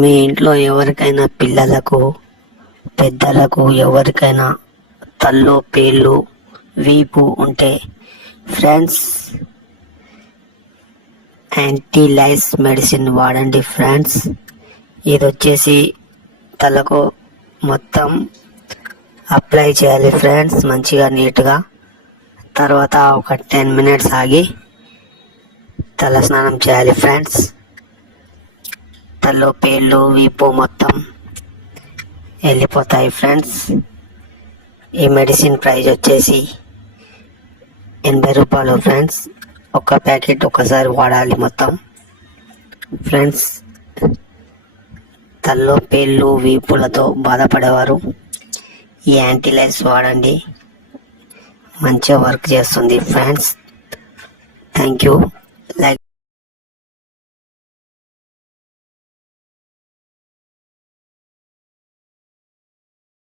మీ ఇంట్లో ఎవరికైనా పిల్లలకు పెద్దలకు ఎవరికైనా తల్లో పేళ్ళు వీపు ఉంటే ఫ్రెండ్స్ యాంటీ లైస్ మెడిసిన్ వాడండి ఫ్రెండ్స్. ఇది వచ్చేసి తలకు మొత్తం అప్లై చేయాలి ఫ్రెండ్స్ మంచిగా నీట్గా. తర్వాత ఒక 10 minutes ఆగి తల స్నానం చేయాలి ఫ్రెండ్స్. తల్లో పేళ్ళు వీపు మొత్తం వెళ్ళిపోతాయి ఫ్రెండ్స్. ఈ మెడిసిన్ ప్రైస్ వచ్చేసి 80 రూపాయలు ఫ్రెండ్స్. ఒక ప్యాకెట్ ఒకసారి వాడాలి మొత్తం ఫ్రెండ్స్. తల్లో పేళ్ళు వీపులతో బాధపడేవారు ఈ యాంటీలైస్ వాడండి, మంచిగా వర్క్ చేస్తుంది ఫ్రెండ్స్. Thank you. లైక్